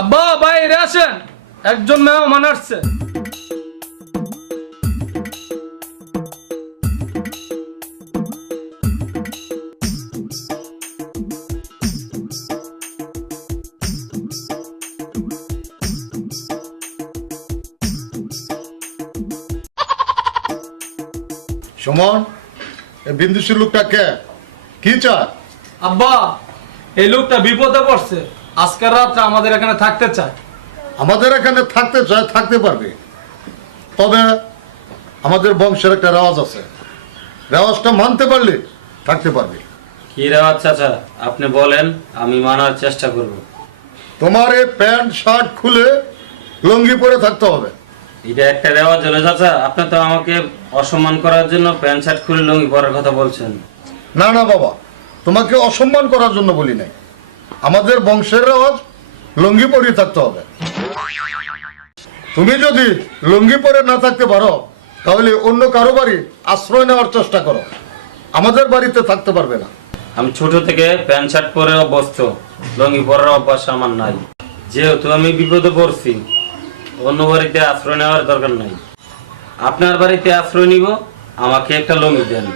আব্বা বাইরে আসেন, একজন মেহমান আসছে। সুমন, এই বিন্দুশীল লোকটা কে? কি চায়? আব্বা, এই লোকটা বিপদে পড়ছে, আজকের রাত্রে আমাদের এখানে থাকতে চায়। আমাদের এখানে থাকতে চায়, থাকতে পারবে, তবে আমাদের বংশের একটা রেওয়াজ আছে, রেওয়াজটা মানতে পারলে থাকতে পারবে। কি রেওয়াজ চাচা? আপনি বলেন, আমি মানার চেষ্টা করব। তোমার এই প্যান্ট শার্ট খুলে লুঙ্গি পরে থাকতে হবে। এটা একটা রেওয়াজ হলো চাচা? আপনি তো আমাকে অসম্মান করার জন্য প্যান্ট শার্ট খুলে লুঙ্গি পরার কথা বলছেন। না না বাবা, তোমাকে অসম্মান করার জন্য বলি নাই, আমাদের বংশের রেওয়াজ লুঙ্গি পরে থাকতে হবে। তুমি যদি লুঙ্গি পরে না থাকতে পারো তাহলে অন্য কারো বাড়ি আশ্রয় নেওয়ার চেষ্টা করো, আমাদের বাড়িতে থাকতে পারবে না। আমি ছোট থেকে প্যান্ট শার্ট পরে অভ্যস্ত, লুঙ্গি পরার অভ্যাস আমার নাই। যেহেতু আমি বিপদে পড়ছি, অন্য বাড়িতে আশ্রয় নেওয়ার দরকার নাই। আপনার বাড়িতে আশ্রয় নিব, আমাকে একটা লুঙ্গি দেন।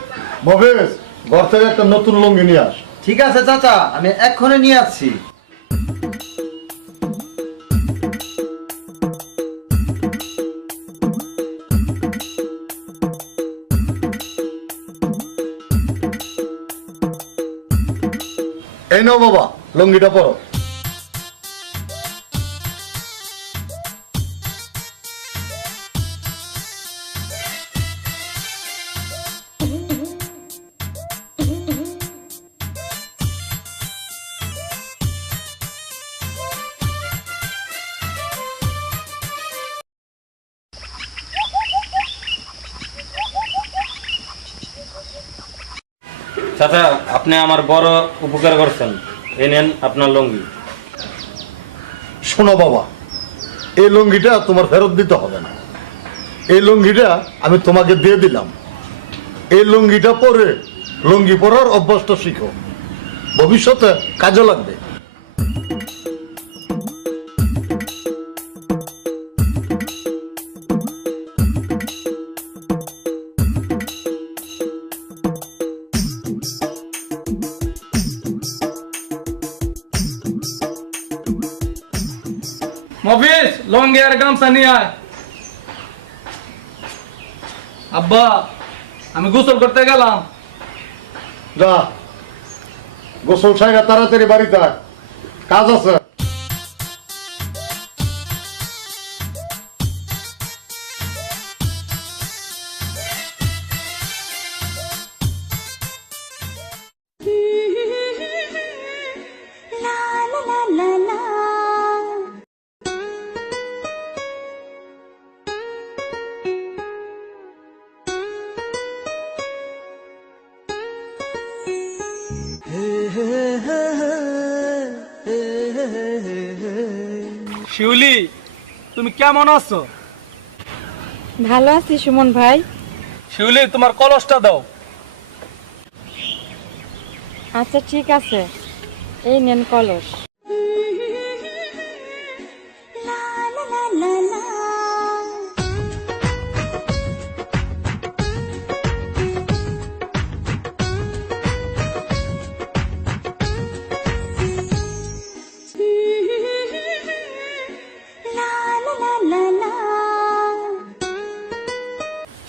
মহেশ, ঘর থেকে একটা নতুন লুঙ্গি নিয়ে আস। ঠিক আছে চাচা, আমি এক্ষুনি নিয়ে আসছি। এই নাও বাবা, লুঙ্গিটা পরো। চাচা, আপনি আমার বড় উপকার করছেন, এই নেন আপনার লুঙ্গি। শোনো বাবা, এই লুঙ্গিটা তোমার ফেরত দিতে হবে না, এই লুঙ্গিটা আমি তোমাকে দিয়ে দিলাম। এই লুঙ্গিটা পরে লুঙ্গি পরার অভ্যাসটা শিখো, ভবিষ্যতে কাজে লাগবে। মফিজ, লঙ্গি আর গামছা নিয়ে আয়। আব্বা, আমি গোসল করতে গেলাম। যা, গোসল সাইরা তাড়াতাড়ি বাড়িতে আয়, কাজ আছে। শিউলি, তুমি কেমন আছো? ভালো আছি সুমন ভাই। শিউলি, তোমার কলসটা দাও। আচ্ছা ঠিক আছে, এই নেন কলস।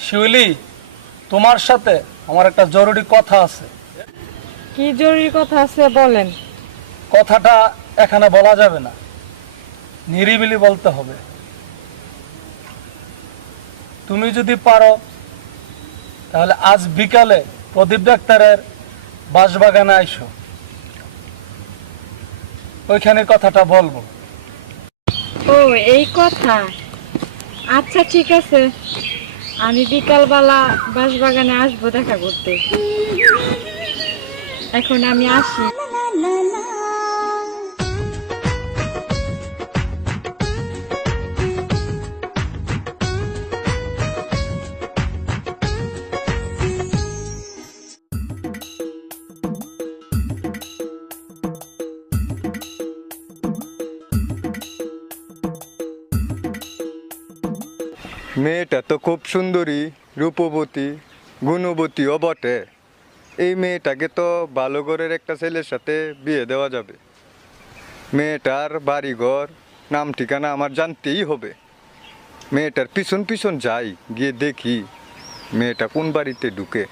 শিউলি, তোমার সাথে আমার একটা জরুরি কথা আছে। কি জরুরি কথা আছে বলেন। কথাটা এখানে বলা যাবে না, নিরিবিলি বলতে হবে। তুমি যদি পারো তাহলে আজ বিকালে প্রদীপ ডাক্তারের বাঁশবাগানে আইসো, ওইখানে কথাটা বলবো। ও এই কথা। আচ্ছা ঠিক আছে, আমি বিকালবেলা বাঁশবাগানে আসবো দেখা করতে। এখন আমি আসি। মেয়েটা তো খুব সুন্দরী, রূপবতী, গুণবতীও বটে। এই মেয়েটাকে তো ভালো ঘরের একটা ছেলের সাথে বিয়ে দেওয়া যাবে। মেয়েটার বাড়িঘর, নাম ঠিকানা আমার জানতেই হবে। মেয়েটার পিছন পিছন যাই, গিয়ে দেখি মেয়েটা কোন বাড়িতে ঢুকে।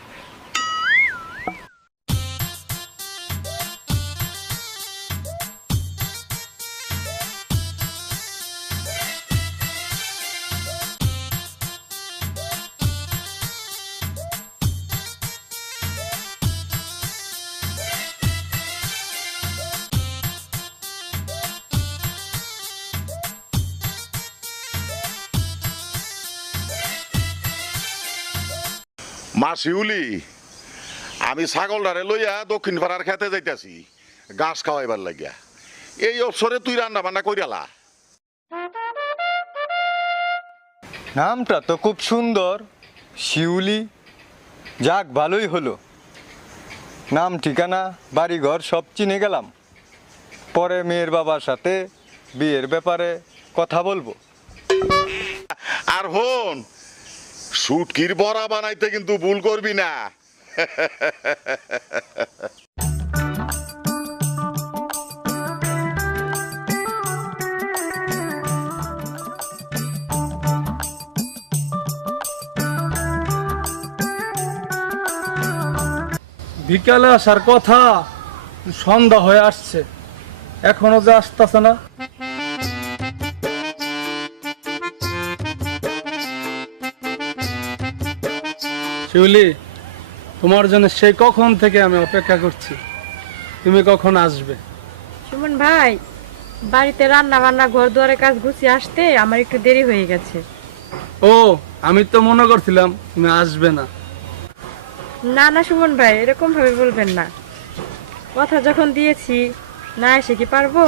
মা শিউলি, আমি ছাগলটারে লইয়া দক্ষিণ পাড়ার খেতে যাইতাছি ঘাস খাওয়াইবার লাগিয়া। এই অবসরে তুই রান্না বান্না কইরালা? নামটা তো খুব সুন্দর, শিউলি। যাক, ভালোই হলো। নাম ঠিকানা বাড়িঘর সব চিনে গেলাম। পরে মেয়ের বাবার সাথে বিয়ের ব্যাপারে কথা বলবো। আর হন, শুটকির বড়া বানাইতে কিন্তু ভুল করবি না। বিকালে আসার কথা, সন্ধ্যা হয়ে আসছে, এখনো যে আসতেছে না। শিউলি, তোমার জন্য সেই কখন থেকে আমি অপেক্ষা করছি, তুমি কখন আসবে। সুমন ভাই, বাড়িতে রান্না বান্না ঘর দুয়ারে কাজ গুছিয়ে আসতে আমার একটু দেরি হয়ে গেছে। ও, আমি তো মনে করছিলাম তুমি আসবে না। না না সুমন ভাই, এরকম ভাবে বলবেন না। কথা যখন দিয়েছি, না এসে কি পারবো?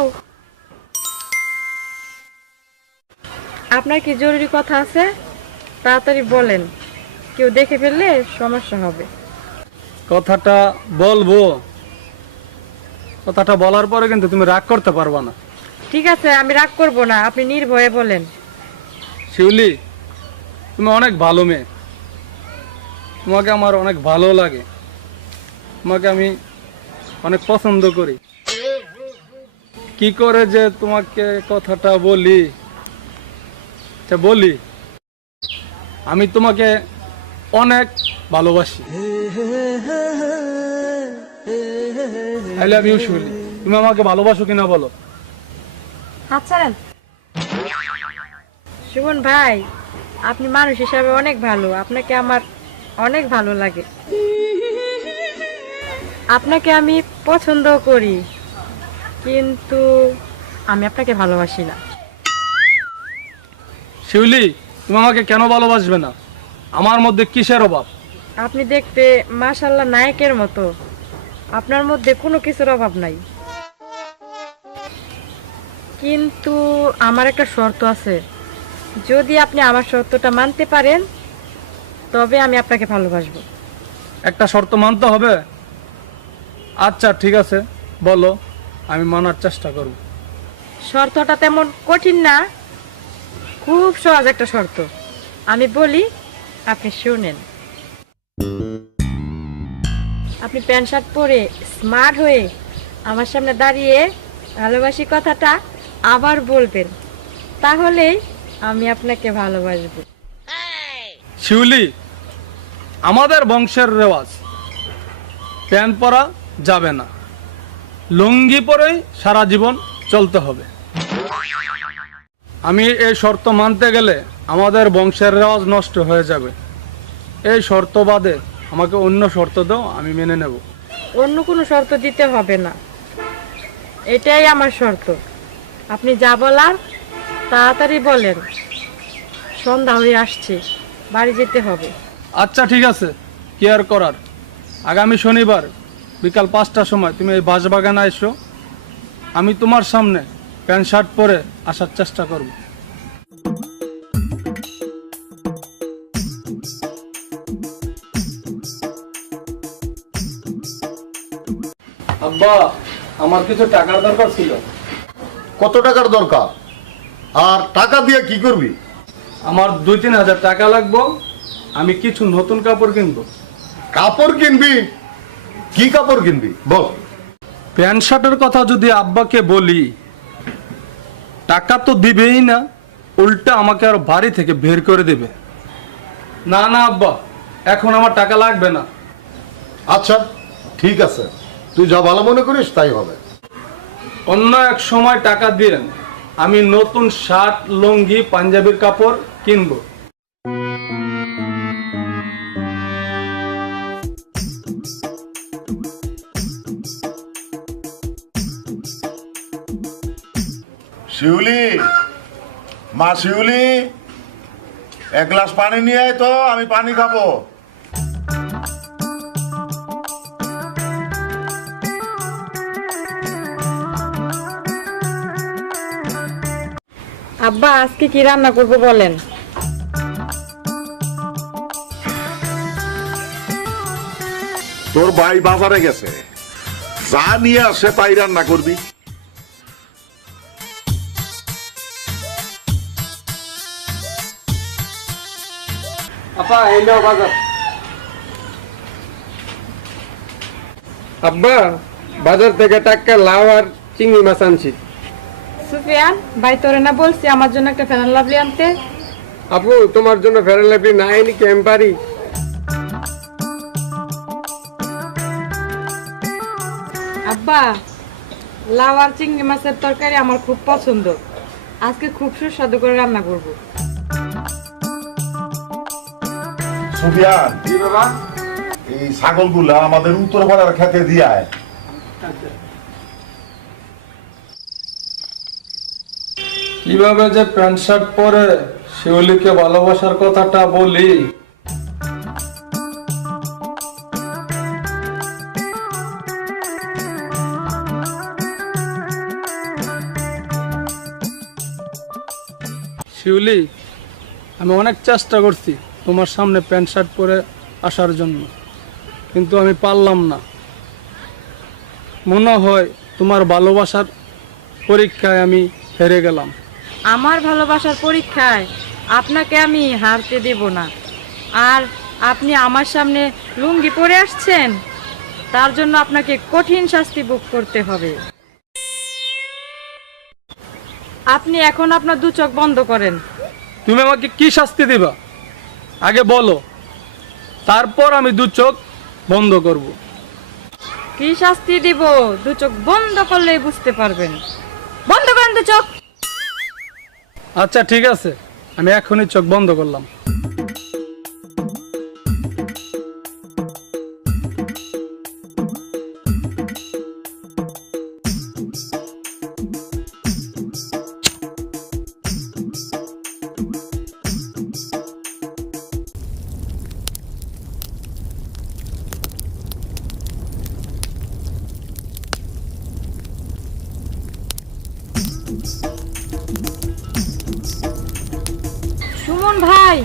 আপনার কি জরুরি কথা আছে? তাড়াতাড়ি বলেন, কেউ দেখে ফেললে সমস্যা হবে। কথাটা বলবো, কথাটা বলার পরে কিন্তু তুমি রাগ করতে পারবা না। ঠিক আছে, আমি রাগ করব না, আপনি নির্ভয়ে বলেন। শিউলি, তুমি অনেক ভালো মেয়ে, তোমাকে আমার অনেক ভালো লাগে, তোমাকে আমি অনেক পছন্দ করি। কি করে যে তোমাকে কথাটা বলি, বলি, আমি তোমাকে অনেক ভালোবাসি। আই লাভ ইউ শিউলি। তুমি আমাকে ভালোবাসো কিনা বলো। আচ্ছা সুমন ভাই, আপনি মানুষ হিসাবে অনেক ভালো, আপনাকে আমার অনেক ভালো লাগে। আপনাকে আমি পছন্দ করি, কিন্তু আমি আপনাকে ভালোবাসি না। শিউলি, তুমি আমাকে কেন ভালোবাসবে না? আমার মধ্যে কিসের অভাব? আপনি দেখতে মাশাআল্লাহ নায়কের মতো, আপনার মধ্যে কোনো কিছুর অভাব নাই। কিন্তু আমার একটা শর্ত আছে, যদি আপনি আমার শর্তটা মানতে পারেন তবে আমি আপনাকে ভালোবাসবো। একটা শর্ত মানতে হবে? আচ্ছা ঠিক আছে, বলো, আমি মানার চেষ্টা করব। শর্তটা তেমন কঠিন না, খুব সহজ একটা শর্ত। আমি বলি, আপনি শুনেন। আপনি প্যান্ট শার্ট পরে স্মার্ট হয়ে আমার সামনে দাঁড়িয়ে ভালোবাসি কথাটা আবার বলবেন, তাহলেই আমি আপনাকে ভালোবাসবো। শিউলি, আমাদের বংশের রেওয়াজ প্যান্ট পরা যাবে না, লুঙ্গি পরেই সারা জীবন চলতে হবে। আমি এই শর্ত মানতে গেলে আমাদের বংশের রেওয়াজ নষ্ট হয়ে যাবে। এই শর্ত বাদে আমাকে অন্য শর্ত দাও, আমি মেনে নেব। অন্য কোনো শর্ত দিতে হবে না, এটাই আমার শর্ত। আপনি যা বলার তাড়াতাড়ি বলেন, সন্ধ্যা হয়ে আসছে, বাড়ি যেতে হবে। আচ্ছা ঠিক আছে, কি আর করার। আগামী শনিবার বিকাল 5টার সময় তুমি এই বাঁশবাগানে এসো। আমি তোমার সামনে প্যান্ট শার্ট পরে আসার চেষ্টা করব। আব্বা, আমার কিছু টাকার দরকার ছিল। কত টাকার দরকার, আর টাকা দিয়ে কি করবি? আমার 2-3 হাজার টাকা লাগবে। আমি কিছু নতুন কাপড় কিনবো। কাপড় কিনবি? কি কাপড় কিনবি বল? প্যান্ট শার্টের কথা যদি আব্বাকে বলি, টাকা তো দিবেই না, উল্টা আমাকে আরো বাড়ি থেকে বের করে দেবে। না না আব্বা, এখন আমার টাকা লাগবে না। আচ্ছা ঠিক আছে, তুই যা ভালো মনে করিস তাই হবে। অন্য এক সময় টাকা দিয়েন, আমি নতুন শার্ট, লুঙ্গি, পাঞ্জাবির কাপড় কিনবো। শিউলি, মা শিউলি, এক গ্লাস পানি নিয়ে আয় তো, আমি পানি খাবো। আব্বা, আজকে কি রান্না করব বলেন? তোর ভাই বাজারে গেছে, যা নিয়ে আসে তাই রান্না করবি। আপা, এই নাও বাজার। আব্বা, বাজার থেকে টাটকা লাউ আর চিংড়ি মাছ আনছি। সুফিয়ান ভাই, তোরে না বলছি আমার জন্য একটা ফেনাল লাভলি আনতে? আপু, তোমার জন্য ফেরান লাগবি না আইনি কি আমি পারি? আব্বা, লাউ আর চিংড়ি মাছের তরকারি আমার খুব পছন্দ। আজকে খুব সুস্বাদু করে রান্না করব। সুফিয়ান, জি বাবা। এই ছাগলগুলা আমাদের উত্তর পাড়ার খেতে দিয়ায়। কিভাবে যে প্যান্ট শার্ট পরে শিউলিকে ভালোবাসার কথাটা বলি। শিউলি, আমি অনেক চেষ্টা করছি তোমার সামনে প্যান্ট শার্ট পরে আসার জন্য, কিন্তু আমি পারলাম না। মনে হয় তোমার ভালোবাসার পরীক্ষায় আমি হেরে গেলাম। আমার ভালোবাসার পরীক্ষায় আপনাকে আমি হারতে দেব না। আর আপনি আমার সামনে লুঙ্গি পরে আসছেন, তার জন্য আপনাকে কঠিন শাস্তি ভোগ করতে হবে। আপনি এখন আপনার 2 চোখ বন্ধ করেন। তুমি আমাকে কি শাস্তি দিবা আগে বলো, তারপর আমি 2 চোখ বন্ধ করব। কি শাস্তি দিব 2 চোখ বন্ধ করলেই বুঝতে পারবেন। বন্ধ করেন 2 চোখ। আচ্ছা ঠিক আছে, আমি এখনই চোখ বন্ধ করলাম। সুমন ভাই,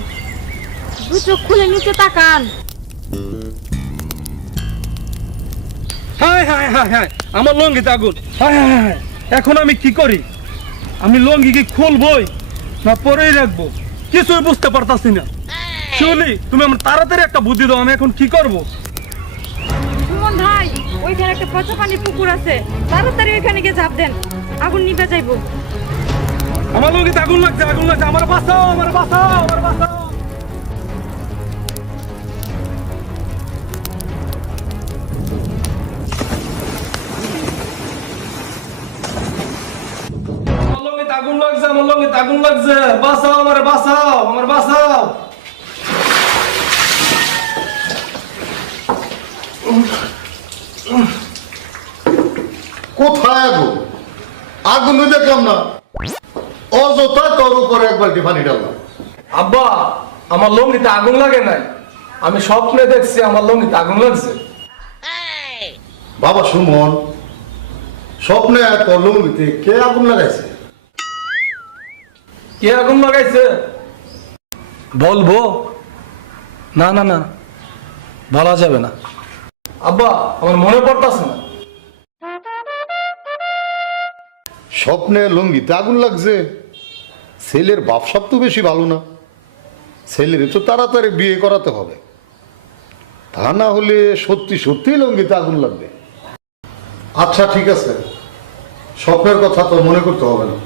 2 চোখ খুলে নিচে তাকান। হায় হায় হায় হায়, আমার লঙ্গিতে আগুন। হায় হায় হায়, এখন আমি কি করি? আমি লঙ্গি কি খুলবই না পরেই রাখবো, কিছুই বুঝতে পারতাছি না। শিউলি, তুমি আমার তাড়াতাড়ি একটা বুদ্ধি দাও, আমি এখন কি করব? সুমন ভাই, ওইখানে একটা পচা পানির পুকুর আছে, তাড়াতাড়ি ওইখানে গিয়ে ঝাঁপ দেন, আগুন নিভে যাইবো। আমার লঙ্গিতে আগুন লাগছে, আগুন লাগছে, আমার বাঁচাও, আমার বাঁচাও, আমার বাঁচাও। আমার লঙ্গিতে আগুন লাগছে, আমার লঙ্গিতে আগুন লাগছে, বাঁচাও, আমার বাঁচাও, আমার বাঁচাও। কোথায় আগুন? আগুন দেখলাম না। ও অযথা তোর উপরে এক বালতি পানি ঢাললাম। আব্বা, আমার লঙ্গিতে আগুন লাগে নাই, আমি স্বপ্নে দেখছি আমার লঙ্গিতে আগুন লাগছে। বাবা সুমন, স্বপ্নে তোর লুঙ্গিতে কে আগুন লাগাইছে? কে আগুন লাগাইছে বলবো? না না না, বলা যাবে না আব্বা, আমার মনে পড়তাছে না। স্বপ্নে লুঙ্গিতে আগুন লাগছে? ছেলের বাপসাপ তো বেশি ভালো না, ছেলের তো তাড়াতাড়ি বিয়ে করাতে হবে, তা না হলে সত্যি সত্যি লুঙ্গিতে আগুন লাগবে। আচ্ছা ঠিক আছে, স্বপ্নের কথা তো মনে করতে হবে না,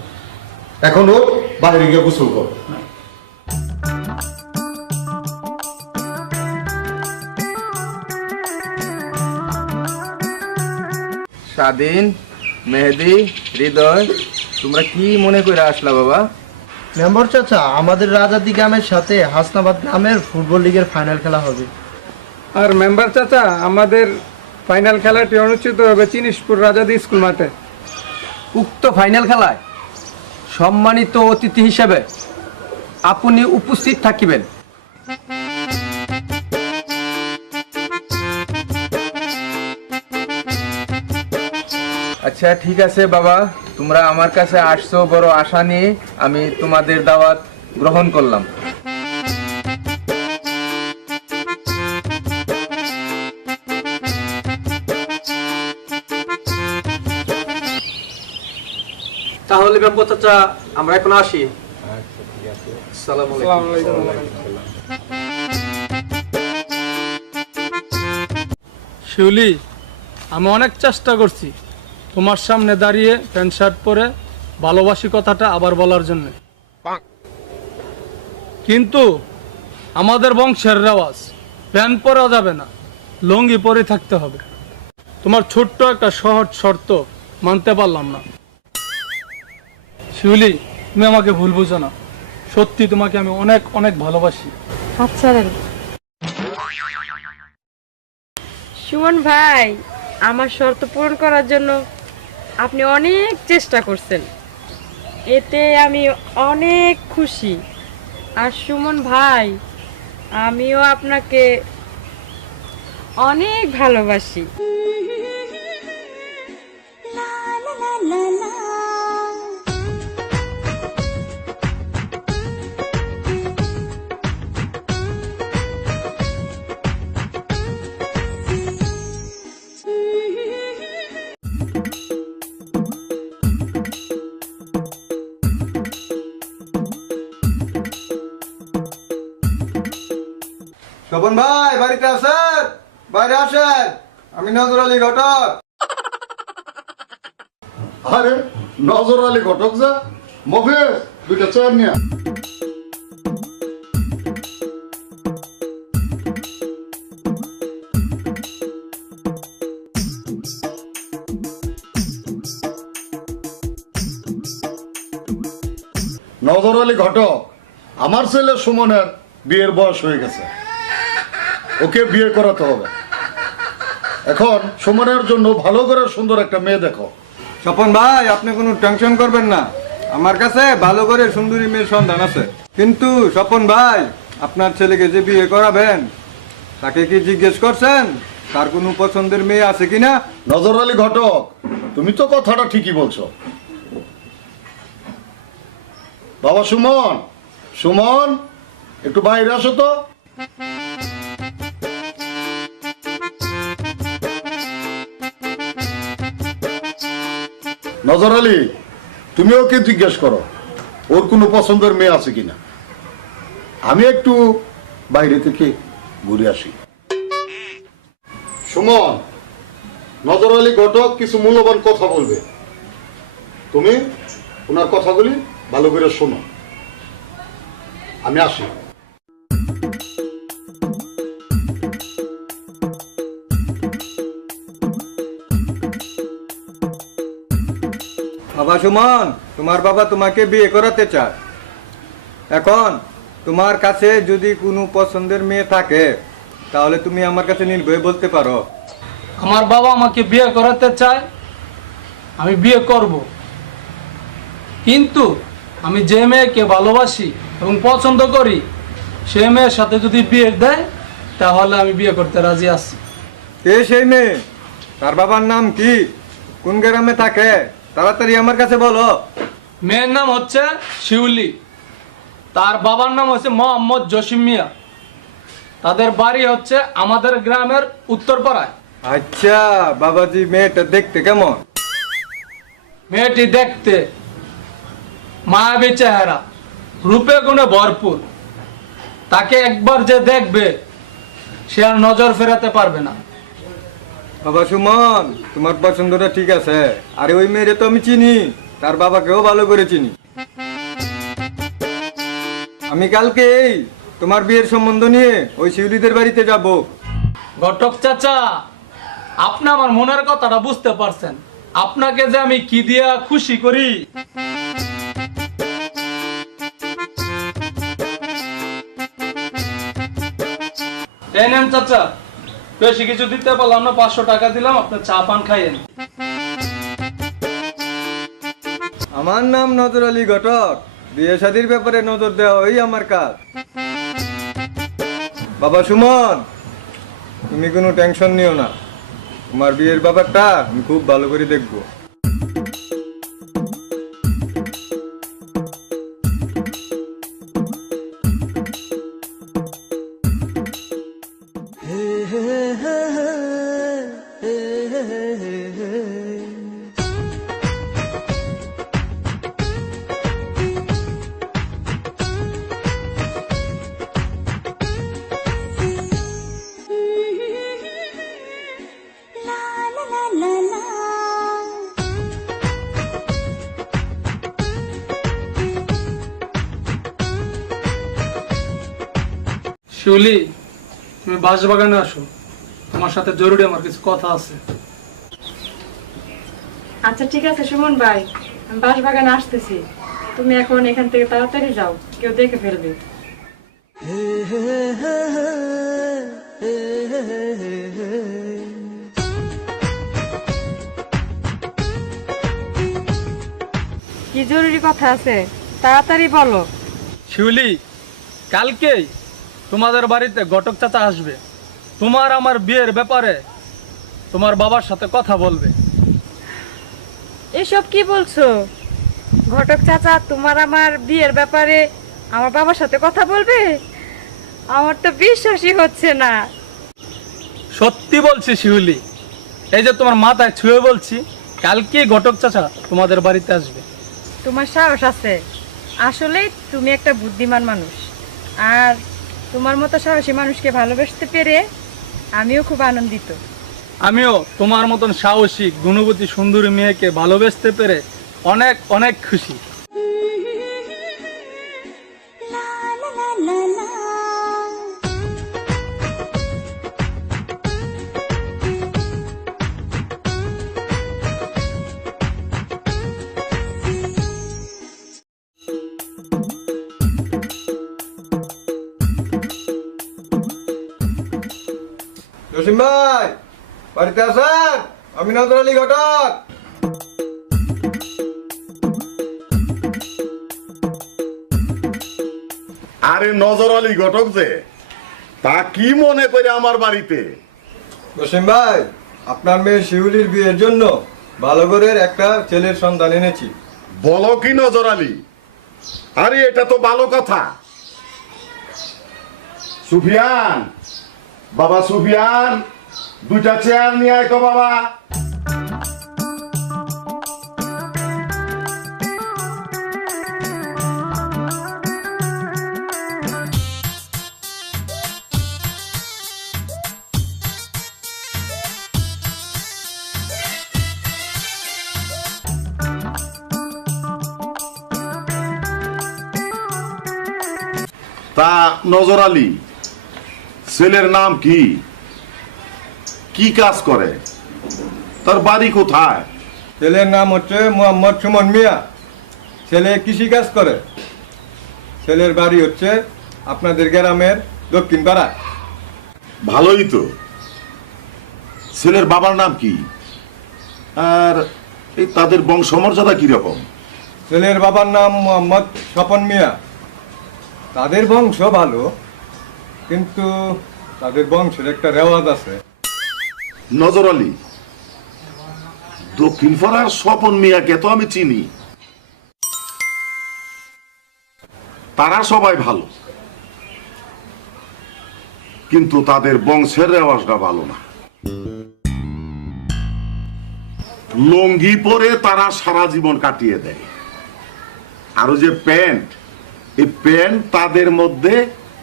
এখন ও বাইরে গিয়ে গোসল কর। স্বাধীন, মেহেদি, হৃদয়, তোমরা কি মনে করে আসলা বাবা? মেম্বার চাচা, আমাদের রাজাদি গ্রামের সাথে হাসনাবাদ গ্রামের ফুটবল লিগের ফাইনাল খেলা হবে। আর মেম্বার চাচা, আমাদের ফাইনাল খেলাটি অনুষ্ঠিত হবে চিনিশপুর রাজাদি স্কুল মাঠে। উক্ত ফাইনাল খেলায় সম্মানিত অতিথি হিসেবে আপনি উপস্থিত থাকিবেন। আচ্ছা ঠিক আছে বাবা, তোমরা আমার কাছে আসছো বড় আশা নিয়ে, আমি তোমাদের দাওয়াত গ্রহণ করলাম। তাহলে মেম্বার চাচা, আমরা এখন আসি। আসসালামু আলাইকুম। শিউলি, আমি অনেক চেষ্টা করছি তোমার সামনে দাঁড়িয়ে প্যান্ট শার্ট পরে ভালোবাসি কথাটা আবার বলার জন্য, কিন্তু আমাদের বংশের রেওয়াজ প্যান্ট পরা যাবে না, লুঙ্গি পরে থাকতে হবে। তোমার ছোট্ট একটা সহজ শর্ত মানতে পারলাম না। শিউলি, তুমি আমাকে ভুল বুঝো না, সত্যি তোমাকে আমি অনেক অনেক ভালোবাসি। আচ্ছা রে সুমন ভাই, আমার শর্ত পূরণ করার জন্য আপনি অনেক চেষ্টা করছেন, এতে আমি অনেক খুশি। আর সুমন ভাই, আমিও আপনাকে অনেক ভালোবাসি। স্বপন ভাই বাড়িতে আছেন? বাইরে আসেন, আমি নজর আলী ঘটক। আরে নজর আলী ঘটক যা, মফিজ দুইটা চেয়ার নিয়ে আয়। নজর আলী ঘটক, আমার ছেলে সুমনের বিয়ের বয়স হয়ে গেছে, ওকে বিয়ে করাতে হবে। এখন সুমনের জন্য ভালো করে সুন্দর একটা মেয়ে দেখো। স্বপন ভাই, আপনি কোনো টেনশন করবেন না, আমার কাছে ভালো করে সুন্দরী মেয়ের সন্ধান আছে। কিন্তু স্বপন ভাই, আপনার ছেলেকে যে বিয়ে করাবেন তাকে কি জিজ্ঞেস করছেন তার কোনো পছন্দের মেয়ে আছে কিনা? নজর আলী ঘটক, তুমি তো কথাটা ঠিকই বলছো। বাবা সুমন, সুমন একটু বাইরে আসো তো। নজর আলী, তুমি ওকে জিজ্ঞেস করো ওর কোনো পছন্দের মেয়ে আছে কিনা। আমি একটু বাইরে থেকে ঘুরে আসি। সুমন, নজর আলী ঘটক কিছু মূল্যবান কথা বলবে, তুমি ওনার কথাগুলি ভালো করে শোনো। আমি আসি। বাবা সুমন, তোমার বাবা তোমাকে বিয়ে করাতে চায়। এখন তোমার কাছে যদি কোনো পছন্দের মেয়ে থাকে তাহলে তুমি আমার কাছে নির্ভয়ে বলতে পারো। আমার বাবা আমাকে বিয়ে করাতে চায়, আমি বিয়ে করব, কিন্তু আমি যে মেয়েকে ভালোবাসি এবং পছন্দ করি সে মেয়ের সাথে যদি বিয়ে দেয় তাহলে আমি বিয়ে করতে রাজি আছি। কে সেই মেয়ে? তার বাবার নাম কি? কোন গ্রামে থাকে? তাড়াতাড়ি আমার কাছে বলো। মেয়ের নাম হচ্ছে শিউলি, তার বাবার নাম হচ্ছে মোহাম্মদ জসিম মিয়া। তাদের বাড়ি হচ্ছে আমাদের গ্রামের উত্তরপাড়ায়। আচ্ছা বাবাজি, মেয়েটা দেখতে কেমন? মেয়েটি দেখতে মায়াবী চেহারা, রূপে গুণে ভরপুর। তাকে একবার যে দেখবে সে আর নজর ফেরাতে পারবে না। বাবা সুমন, তোমার পছন্দটা ঠিক আছে। আরে ওই মেয়েরে তো আমি চিনি, তার বাবাকেও ভালো করে চিনি। আমি কালকেই তোমার বিয়ের সম্বন্ধ নিয়ে ওই শিউলিদের বাড়িতে যাব। ঘটক চাচা, আপনি আমার মনের কথাটা বুঝতে পারছেন। আপনাকে যে আমি কি দিয়া খুশি করি। এই নেন চাচা, বেশি কিছু দিতে পারলাম না, 500 টাকা দিলাম, আপনি চা পান খাইয়েন। আমার নাম নজর আলী ঘটক। বিয়ে শাদির ব্যাপারে নজর দেওয়া ওই আমার কাজ। বাবা সুমন, তুমি কোনো টেনশন নিও না, তোমার বিয়ের ব্যাপারটা আমি খুব ভালো করে দেখবো। শিউলি, তুমি বাঁশবাগানে আসো, তোমার সাথে জরুরি আমার কিছু কথা আছে। আচ্ছা ঠিক আছে সুমন ভাই, আমি বাঁশবাগানে আসতেছি। তুমি এখন এখান থেকে তাড়াতাড়ি যাও, কেউ দেখে ফেলবে। কি জরুরি কথা আছে, তাড়াতাড়ি বলো। শিউলি, কালকেই তোমাদের বাড়িতে ঘটক চাচা আসবে। তোমার আমার বিয়ের ব্যাপারে তোমার বাবার সাথে কথা বলবে। এসব কি বলছো? ঘটক চাচা তোমার আমার বিয়ের ব্যাপারে আমার বাবার সাথে কথা বলবে? আমার তো বিশ্বাসই হচ্ছে না। সত্যি বলছি শিউলি, এই যে তোমার মাথায় ছুঁয়ে বলছি, কালকেই ঘটক চাচা তোমাদের বাড়িতে আসবে। তোমার সাহস আছে, আসলেই তুমি একটা বুদ্ধিমান মানুষ। আর তোমার মতো সাহসী মানুষকে ভালোবাসতে পেরে আমিও খুব আনন্দিত। আমিও তোমার মতন সাহসী গুণবতী সুন্দরী মেয়েকে ভালোবাসতে পেরে অনেক অনেক খুশি। জসিম ভাই, বাড়িতে আছেন? আমি নজর আলী ঘটক। আরে নজর আলী ঘটক যে, তা কি মনে করে আমার বাড়িতে? জসিম ভাই, আপনার মেয়ে শিউলির বিয়ের জন্য ভালো ঘরের একটা ছেলের সন্ধান এনেছি। বলো কি নজর আলী? আরে এটা তো ভালো কথা। সুফিয়ান, বাবা সুফিয়ান, 2টা চেয়ার নিয়ে আয় তো বাবা। তা নজর আলী, ছেলের নাম কি? কি কাজ করে? তার বাড়ি কোথায়? ছেলের নাম হচ্ছে মোহাম্মদ সুমন মিয়া। ছেলে কৃষি কাজ করে। ছেলের বাড়ি হচ্ছে আপনাদের গ্রামের দক্ষিণ পাড়ায়। ভালোই তো। ছেলের বাবার নাম কি? আর এই তাদের বংশমর্যাদা কিরকম? ছেলের বাবার নাম মোহাম্মদ স্বপন মিয়া। তাদের বংশ ভালো, কিন্তু তাদের বংশের একটা রেওয়াজ আছে। নজর আলী, দক্ষিণ পাড়ার স্বপন মিয়াকে তো আমি চিনি, তারা সবাই ভালো, কিন্তু তাদের বংশের রেওয়াজটা ভালো না। লুঙ্গি পরে তারা সারা জীবন কাটিয়ে দেয়, আর ওই যে প্যান্ট, এই প্যান্ট তাদের মধ্যে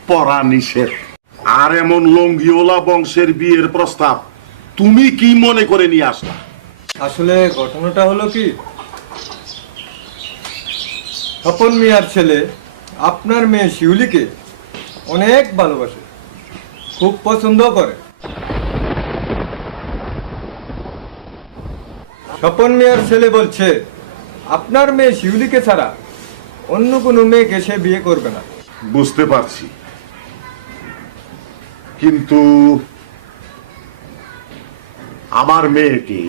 পরা নিষেধ। আর এমন লুঙ্গিওয়ালা বংশের বিয়ের প্রস্তাব তুমি কি মনে করে নিয়ে আসলা? আসলে ঘটনাটা হলো কি, স্বপন মিয়ার ছেলে আপনার মেয়ে শিউলিকে অনেক ভালোবাসে, খুব পছন্দ করে। স্বপন মিয়ার ছেলে বলছে আপনার মেয়ে শিউলিকে ছাড়া অন্য কোনো মেয়েকে সে বিয়ে করবে না। বুঝতে পারছি, কিন্তু আমার মেয়েকে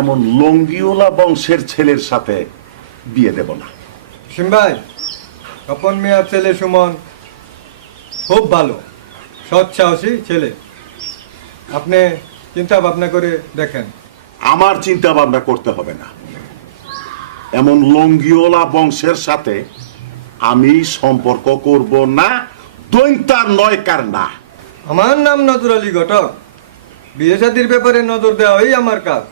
এমন লঙ্গিওলা বংশের ছেলের সাথে বিয়ে দেব না। সিম ভাই, স্বপন মিয়ার ছেলে সুমন খুব ভালো, সৎ সাহসী ছেলে, আপনি চিন্তা ভাবনা করে দেখেন। আমার চিন্তা ভাবনা করতে হবে না, এমন লঙ্গিওলা বংশের সাথে আমি সম্পর্ক করব না, দৈন্তার নয়কার না। আমার নাম নজর আলী ঘটক, বিয়ে শাদীর ব্যাপারে নজর দেওয়াই আমার কাজ।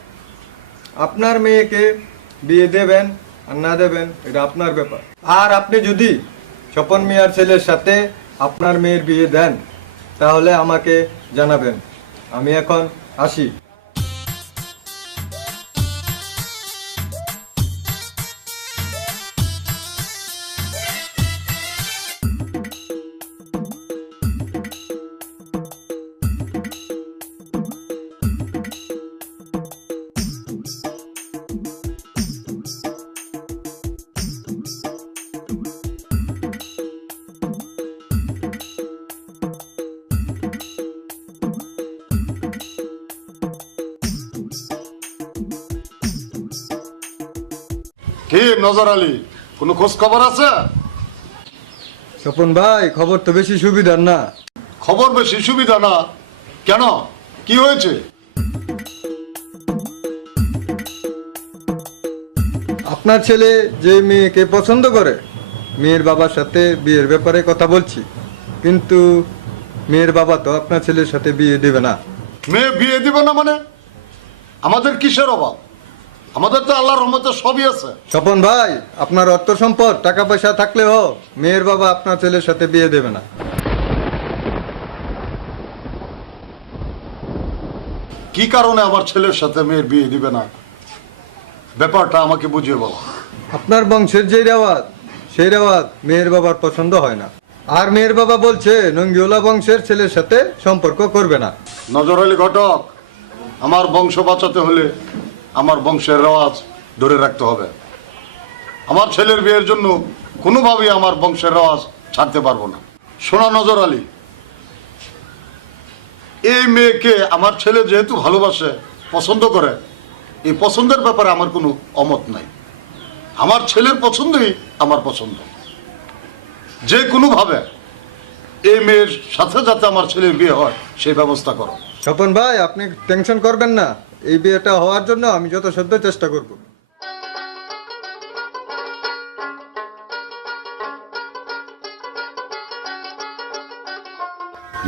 আপনার মেয়েকে বিয়ে দেবেন আর না দেবেন এটা আপনার ব্যাপার। আর আপনি যদি স্বপন মিয়ার ছেলের সাথে আপনার মেয়ের বিয়ে দেন তাহলে আমাকে জানাবেন। আমি এখন আসি। কি নজর আলী, কোনো খোঁজ খবর আছে? স্বপন ভাই, খবর তো বেশি সুবিধার না। খবর বেশি সুবিধা না কেন? কি হয়েছে? আপনার ছেলে যে মেয়েকে পছন্দ করে, মেয়ের বাবার সাথে বিয়ের ব্যাপারে কথা বলছি, কিন্তু মেয়ের বাবা তো আপনার ছেলের সাথে বিয়ে দেবে না। মেয়ে বিয়ে দিবে না মানে? আমাদের কিসের অভাব? আমাদের তো আল্লাহর রহমতে সবই আছে। স্বপন ভাই, আপনার অর্থ সম্পদ টাকা পয়সা থাকলেও মেয়ের বাবা আপনার ছেলের সাথে বিয়ে দেবে না। কি কারণে আমার ছেলের সাথে মেয়ের বিয়ে দিবে না? ব্যাপারটা আমাকে বুঝিয়ে বলো। আপনার বংশের যে রেওয়াজ, সেই রেওয়াজ মেয়ের বাবার পছন্দ হয় না। আর মেয়ের বাবা বলছে নঙ্গিওলা বংশের ছেলের সাথে সম্পর্ক করবে না। নজর আলী ঘটক, আমার বংশ বাঁচাতে হলে আমার বংশের রেওয়াজ ধরে রাখতে হবে। আমার ছেলের বিয়ের জন্য কোনোভাবেই আমার বংশের রেওয়াজ ছাড়তে পারবো না। শোনা নজর আলী, এই মেয়েকে আমার ছেলে যেহেতু ভালোবাসে, পছন্দ করে, এই পছন্দের ব্যাপারে আমার কোনো অমত নাই। আমার ছেলের পছন্দই আমার পছন্দ। যে কোনোভাবে এই মেয়ের সাথে যাতে আমার ছেলের বিয়ে হয় সেই ব্যবস্থা করো। স্বপন ভাই, আপনি টেনশন করবেন না, এই বিয়েটা হওয়ার জন্য আমি যথাসাধ্য চেষ্টা করব।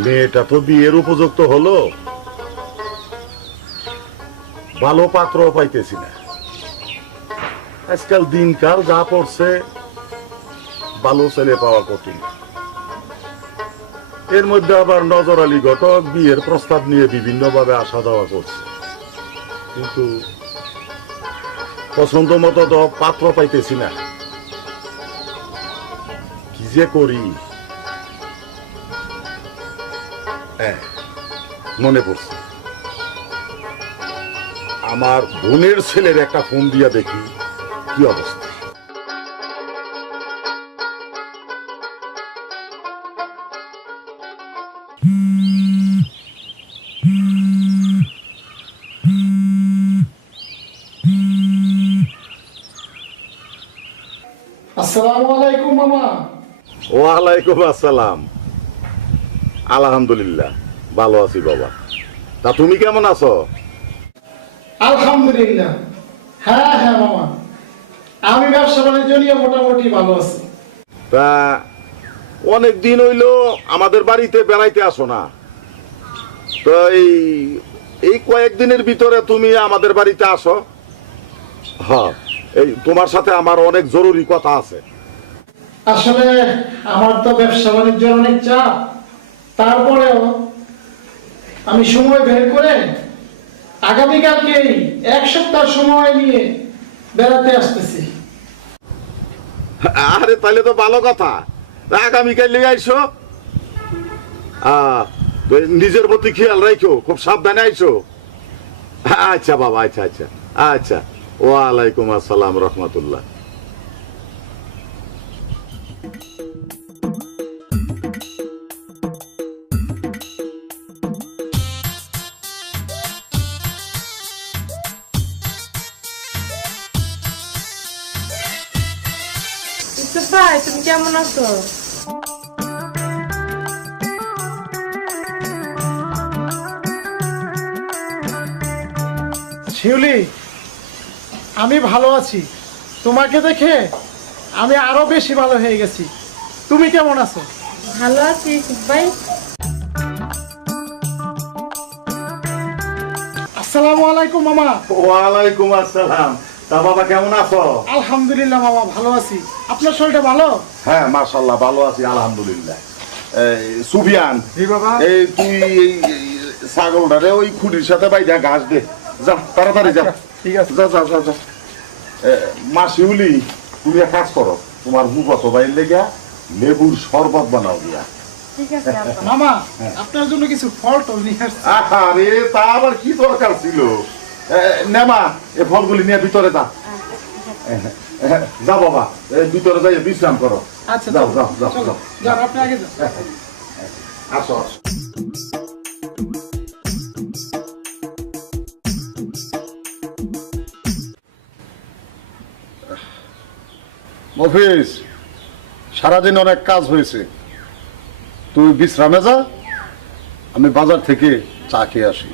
মেয়েটা তো বিয়ের উপযুক্ত হলো, ভালো পাত্র পাইতেছি না। আজকাল দিনকাল যা পড়ছে, ভালো ছেলে পাওয়া কঠিন। এর মধ্যে আবার নজর আলী ঘটক বিয়ের প্রস্তাব নিয়ে বিভিন্ন ভাবে আসা যাওয়া করছে, কিন্তু পছন্দ মতো তো পাত্র পাইতেছি না। কি যে করি। হ্যাঁ, মনে পড়ছে, আমার বোনের ছেলের একটা ফোন দিয়া দেখি কি অবস্থা। আসসালামু আলাইকুম মামা। ওয়ালাইকুম আসসালাম। আলহামদুলিল্লাহ ভালো আছি বাবা। তা তুমি কেমন আছো? আলহামদুলিল্লাহ। হ্যাঁ হ্যাঁ মামা, আমি ব্যবসা বাণিজ্য নিয়ে মোটামুটি ভালো আছি। তা অনেক দিন হইলো আমাদের বাড়িতে বেড়াইতে আসো না। তো এই কয়েকদিনের ভিতরে তুমি আমাদের বাড়িতে আসো। হ্যাঁ, এই তোমার সাথে আমার অনেক জরুরি কথা আছে। আসলে আমার তো ব্যবসা বাণিজ্যের অনেক চাপ, তারপরেও আমি সময় বের করে আগামীকালকেই 1 সপ্তাহ সময় নিয়ে বেড়াতে আসতেছি। আরে তাহলে তো ভালো কথা। আগামীকাল আইসো। তো নিজের প্রতি খেয়াল রাখো, খুব সাবধানে আইসো। আচ্ছা বাবা, আচ্ছা আচ্ছা আচ্ছা। ওয়ালাইকুম আসসালাম রহমতুল্লাহ। ইউসুফ ভাই, তুমি কেমন আছো? শিউলি, আমি ভালো আছি। তোমাকে দেখে আমি আরো বেশি ভালো হয়ে গেছি। তুমি কেমন আছো? ভালো আছি ইউসুফ ভাই। আসসালামু আলাইকুম মামা। ওয়ালাইকুম আসসালাম। তা বাবা কেমন আছো? আলহামদুলিল্লাহ মামা, ভালো আছি। আপনার শরীরটা ভালো? হ্যাঁ মাশাআল্লাহ ভালো আছি আলহামদুলিল্লাহ। সুফিয়ান, এই তুই এই ছাগলটারে ওই খুঁটির সাথে বাইজা ঘাস দে। যা তাড়াতাড়ি যা। ঠিক আছে। যা যা যা যা। মা শিউলি, তুমি এক কাজ করো, তোমার মুখত বাইর লেগা লেবুর শরবত বানাও দিয়া। ঠিক আছে আব্বা। মামা, আপনার জন্য কিছু ফল টল নিয়ে আসছি। আরে তা আবার কি দরকার ছিল? নেমা, এ ফলগুলি নিয়ে ভিতরে যা। যা বাবা, ভিতরে যাই বিশ্রাম করো। আচ্ছা, যাও যাও যাও চলো, যাও। যান, আপনি আগে যান। আসো আসো। মফিজ, সারাদিন অনেক কাজ হয়েছে, তুই বিশ্রামে যা, আমি বাজার থেকে চা খেয়ে আসি।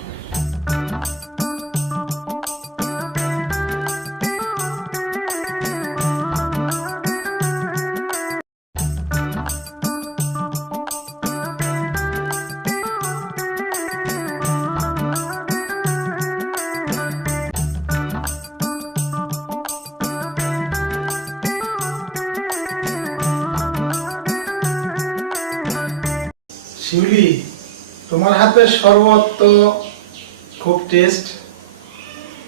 শিউলি, তোমার হাতের শরবত তো খুব টেস্ট।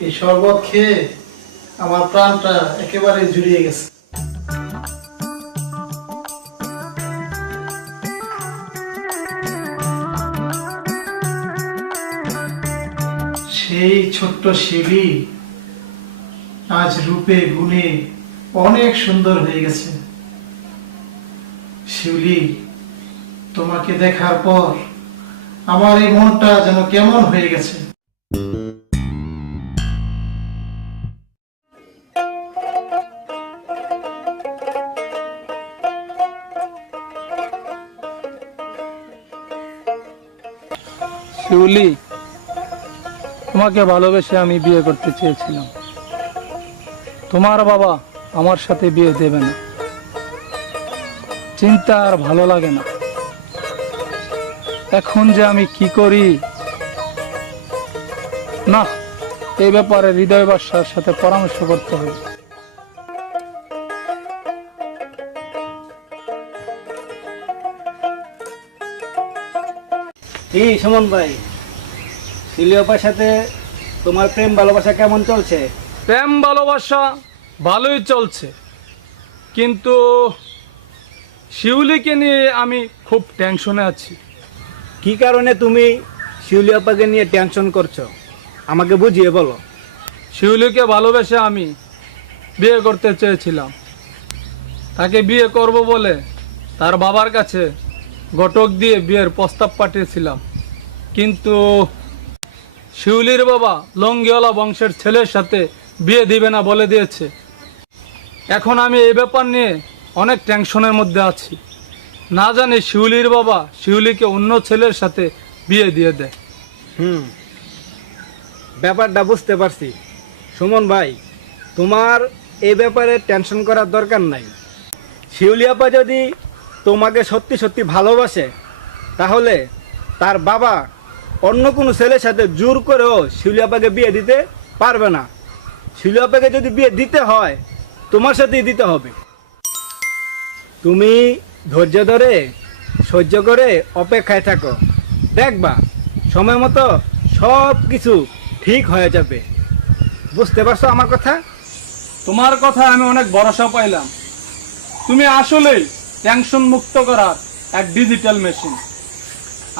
এই শরবত খেয়ে আমার প্রাণটা একেবারে জুড়িয়ে গেছে। সেই ছোট্ট শিউলি আজ রূপে গুণে অনেক সুন্দর হয়ে গেছে। শিউলি, তোমাকে দেখার পর আমার এই মনটা যেন কেমন হয়ে গেছে। শিউলি, তোমাকে ভালোবেসে আমি বিয়ে করতে চেয়েছিলাম। তোমার বাবা আমার সাথে বিয়ে দেবে না, চিন্তা আর ভালো লাগে না। এখন যে আমি কি করি না, এই ব্যাপারে হৃদয় বাদশার সাথে পরামর্শ করতে হবে। কি সুমন ভাই, শিলিয়াপার সাথে তোমার প্রেম ভালোবাসা কেমন চলছে? প্রেম ভালোবাসা ভালোই চলছে, কিন্তু শিউলিকে নিয়ে আমি খুব টেনশনে আছি। কি কারণে তুমি শিউলিয়াপাকে নিয়ে টেনশন করছো, আমাকে বুঝিয়ে বলো। শিউলিকে ভালোবেসে আমি বিয়ে করতে চেয়েছিলাম। তাকে বিয়ে করব বলে তার বাবার কাছে ঘটক দিয়ে বিয়ের প্রস্তাব পাঠিয়েছিলাম, কিন্তু শিউলির বাবা লঙ্গিওয়ালা বংশের ছেলের সাথে বিয়ে দিবে না বলে দিয়েছে। এখন আমি এই ব্যাপার নিয়ে অনেক টেনশনের মধ্যে আছি। না জানি শিউলির বাবা শিউলিকে অন্য ছেলের সাথে বিয়ে দিয়ে দেয়। ব্যাপারটা বুঝতে পারছি। সুমন ভাই, তোমার এই ব্যাপারে টেনশন করার দরকার নাই। শিউলি আপা যদি তোমাকে সত্যি সত্যি ভালোবাসে, তাহলে তার বাবা অন্য কোনো ছেলের সাথে জোর করেও শিউলি আপাকে বিয়ে দিতে পারবে না। শিউলি আপাকে যদি বিয়ে দিতে হয়, তোমার সাথেই দিতে হবে। তুমি ধৈর্য ধরে সহ্য করে অপেক্ষায় থাকো, দেখবা সময় মতো সব কিছু ঠিক হয়ে যাবে। বুঝতে পারছো আমার কথা? তোমার কথা আমি অনেক ভরসা পাইলাম। তুমি আসলেই টেনশন মুক্ত করার এক ডিজিটাল মেশিন।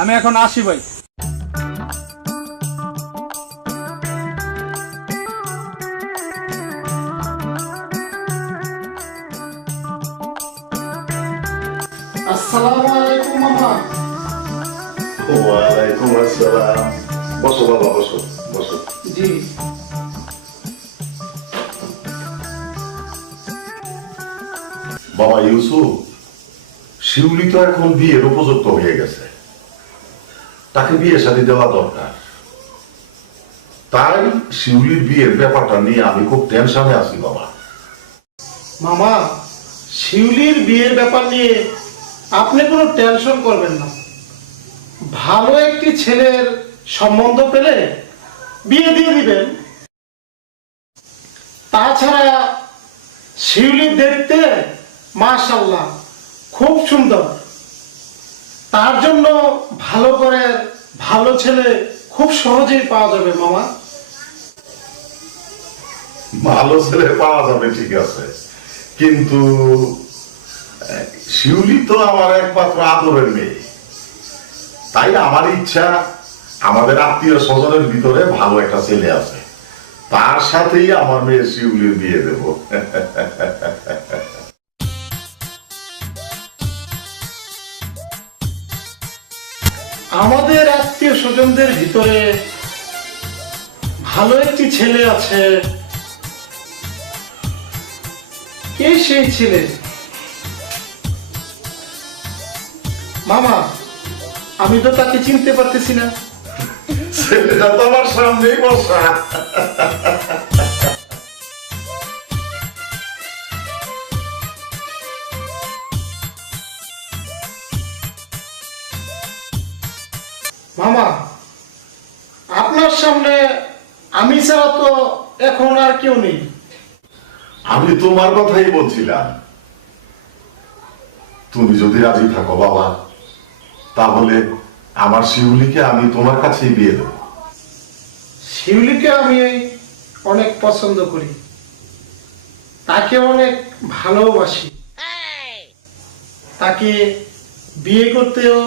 আমি এখন আসি ভাই। আসসালামু আলাইকুম মামা। ওয়ালাইকুম আসসালাম। বসো বাবা, বসো বসো। জি। বাবা ইউসুফ, শিউলি তো এখন বিয়ের উপযুক্ত হয়ে গেছে, তাকে বিয়ে শাদী দেওয়া দরকার। তাই শিউলির বিয়ের ব্যাপারটা নিয়ে আমি খুব টেনশনে আছি বাবা। মামা, শিউলির বিয়ের ব্যাপার নিয়ে আপনি কোনো টেনশন করবেন না। ভালো একটি ছেলের সম্বন্ধ পেলে বিয়ে দিয়ে দিবেন। তাছাড়া শিউলি দেখতে মাশাআল্লাহ খুব সুন্দর। তার জন্য ভালো করে ভালো ছেলে খুব সহজেই পাওয়া যাবে মামা। ভালো ছেলে পাওয়া যাবে ঠিক আছে, কিন্তু শিউলি তো আমার একমাত্র আদরের মেয়ে। তাই আমার ইচ্ছা, আমাদের আত্মীয় স্বজনের ভিতরে ভালো একটা ছেলে আছে, তার সাথেই আমার মেয়ে শিউলির বিয়ে দেব। আমাদের আত্মীয় স্বজনদের ভিতরে ভালো একটি ছেলে আছে। কে সেই ছেলে? মামা, আমি তো তাকে চিনতে পারতেছি না। ছেলেটা তো আমার সামনেই বসা। মামা, আপনার সামনে আমি ছাড়া তো এখন আর কেউ নেই। আমি তোমার কথাই বলছিলাম। তুমি যদি রাজি থাকো বাবা, তাহলে আমার শিউলিকে আমি তোমার কাছেই বিয়ে দেব। শিউলিকে আমি অনেক পছন্দ করি, তাকে অনেক ভালোবাসি। তাকে বিয়ে করতেও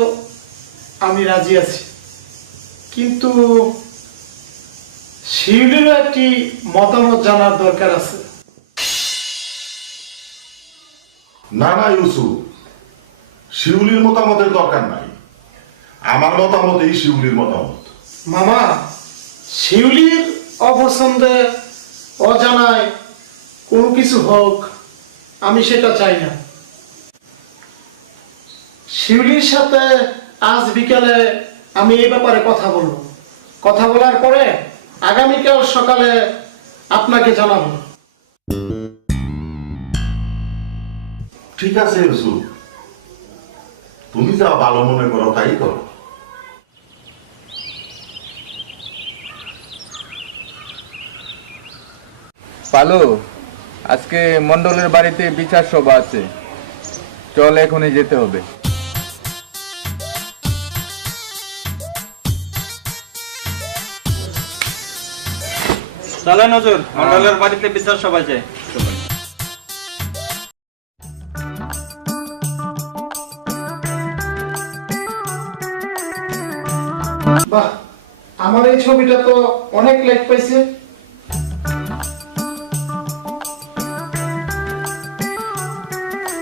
আমি রাজি আছি, কিন্তু শিউলিরও একটি মতামত জানার দরকার আছে। না না ইউসুফ, শিউলির মতামতের দরকার নাই, আমার মতামতেই শিউলির মতামত। মামা, শিউলির অপছন্দে অজানায় কোনো কিছু হোক, আমি সেটা চাই না। শিউলির সাথে আজ বিকালে আমি এই ব্যাপারে কথা বলবো। কথা বলার পরে আগামীকাল সকালে আপনাকে জানাবো। ঠিক আছে ইউসুফ, তুমি যা ভালো মনে করো তাই করো। পালু, আজকে মন্ডলের বাড়িতে বিচার সভা আছে, চল এখনই যেতে হবে। চলে নজর, মন্ডলের বাড়িতে বিচার সবাই যায়। বাহ, আমার এই ছবিটা তো অনেক লাইক পাইছে।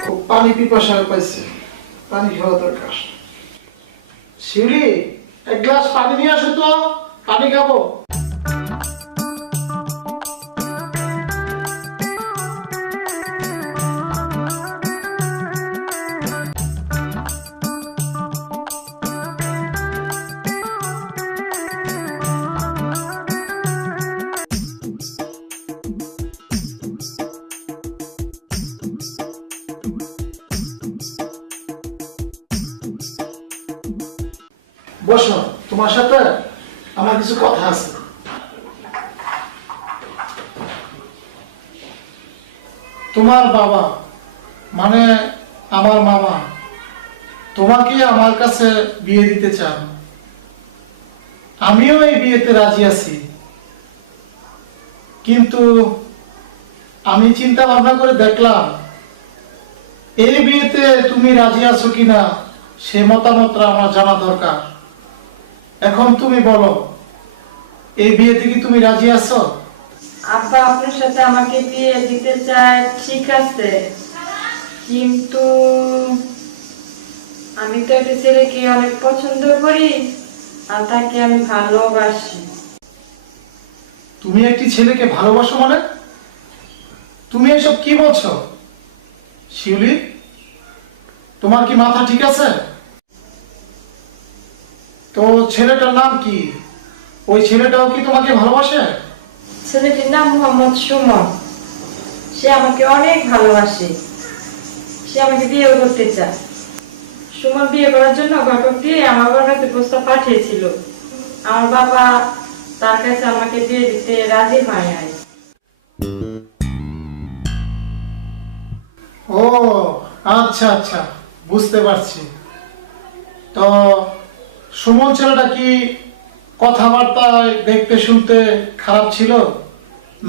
খুব পানি পিপাসা পাইছে, পানি খাওয়া দরকার। শিউলি, এক গ্লাস পানি নিয়ে আসো তো, পানি খাবো। বসো, তোমার সাথে আমার কিছু কথা আছে। তোমার বাবা মানে আমার মামা তোমাকে আমার কাছে বিয়ে দিতে চান। আমিও এই বিয়েতে রাজি আছি, কিন্তু আমি চিন্তা ভাবনা করে দেখলাম এই বিয়েতে তুমি রাজি আছো কিনা সে মতামতটা আমার জানা দরকার। এখন তুমি বলো, এই বিয়েতে কি তুমি রাজি আছো? আব্বা আপনার সাথে আমাকে বিয়ে দিতে চায়, ঠিক আছে, কিন্তু আমি তো একটা ছেলেকে অনেক পছন্দ করি আর তাকে আমি ভালোবাসি। তুমি একটি ছেলেকে ভালোবাসো মানে? তুমি এসব কি বলছো শিউলি? তোমার কি মাথা ঠিক আছে? তো ছেলেটার নাম কি? ওই ছেলেটাও কি তোমাকে ভালোবাসে? ছেলেটির নাম মোহাম্মদ সুমন। সে আমাকে অনেক ভালোবাসে, সে আমাকে বিয়ে করতে চায়। সুমন বিয়ে করার জন্য ঘটক দিয়ে আমার বাবার কাছে প্রস্তাব পাঠিয়েছিল। আমার বাবা তার কাছে আমাকে বিয়ে দিতে রাজি হয় নাই। ও আচ্ছা আচ্ছা, বুঝতে পারছি। তো সুমন ছেলেটা কি কথাবার্তায় দেখতে শুনতে খারাপ ছিল,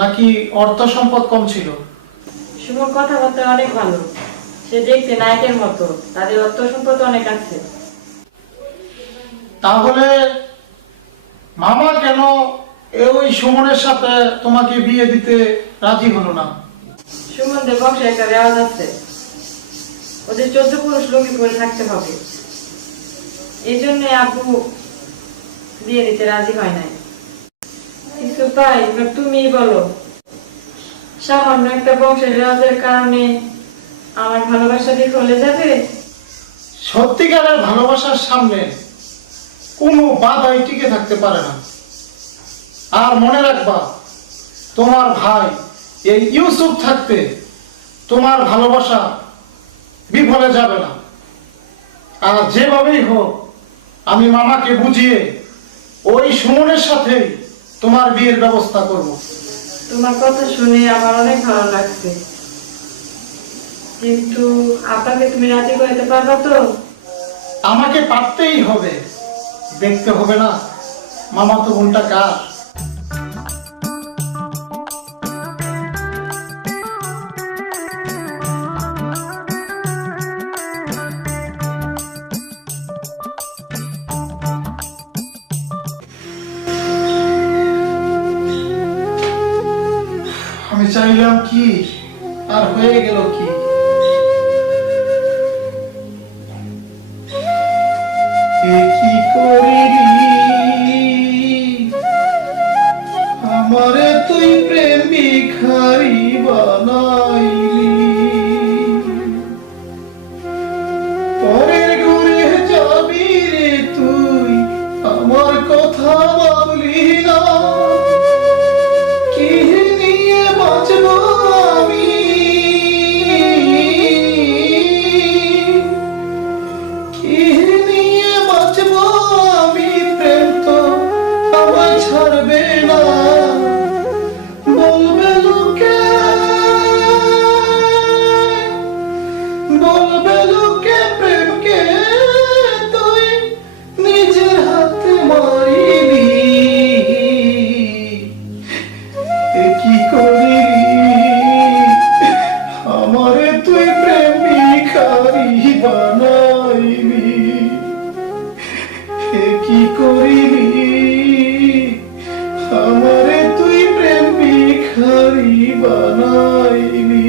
নাকি অর্থ সম্পদ কম ছিল? সুমন কথাবার্তা অনেক ভালো, সে দেখতে নায়কের মতো, তাদের অর্থ সম্পদ অনেক আছে। তাহলে মামা কেন ওই সুমনের সাথে তোমাকে বিয়ে দিতে রাজি হলো না? সুমনদের বংশে একটা রেওয়াজ আছে, ওদের 14 পুরুষ লুঙ্গি পরে থাকতে হবে। এই জন্য আব্বু বিয়ে দিতে রাজি হয় নাই। কিছু ভাই, এবার তুমিই বলো, সামান্য একটা বংশের রেওয়াজের কারণে আমার ভালোবাসা বিফলে যাবে? সত্যিকারের ভালোবাসার সামনে কোনো বাধাই টিকে থাকতে পারে না। আর মনে রাখবা, তোমার ভাই এই ইউসুফ থাকতে তোমার ভালোবাসা বিফলে যাবে না। আর যেভাবেই হোক আমি মামাকে বুঝিয়ে ওই সুমনের সাথে তোমার বিয়ের ব্যবস্থা করব। তোমার কথা শুনে আমার অনেক ভালো লাগছে, কিন্তু আপনাকে তুমি রাজি করতে পারবা তো? আমাকে পারতেই হবে, দেখতে হবে না মামা তো বোনটা কার। আমি চাইলাম কি আর হয়ে গেল কি। এ কি করিলি আমারে তুই প্রেম ভিখারি বানাইলি। পরের ঘুরে যাবি রে তুই, আমার কথা ভাবলি না। কি নিয়ে বাঁচব আমি, কি নিয়ে বাঁচব আমি, প্রেম তো আমায় ছাড়বে না। বলবে লোকে, বলবে লোকে প্রেমকে তুই নিজের হাতে মারিলি। এ কি করিলি আমারে তুই প্রেম ভিখারি বানাইলি। এ কি করিলি আমারে তুই প্রেম ভিখারি বানাইলি।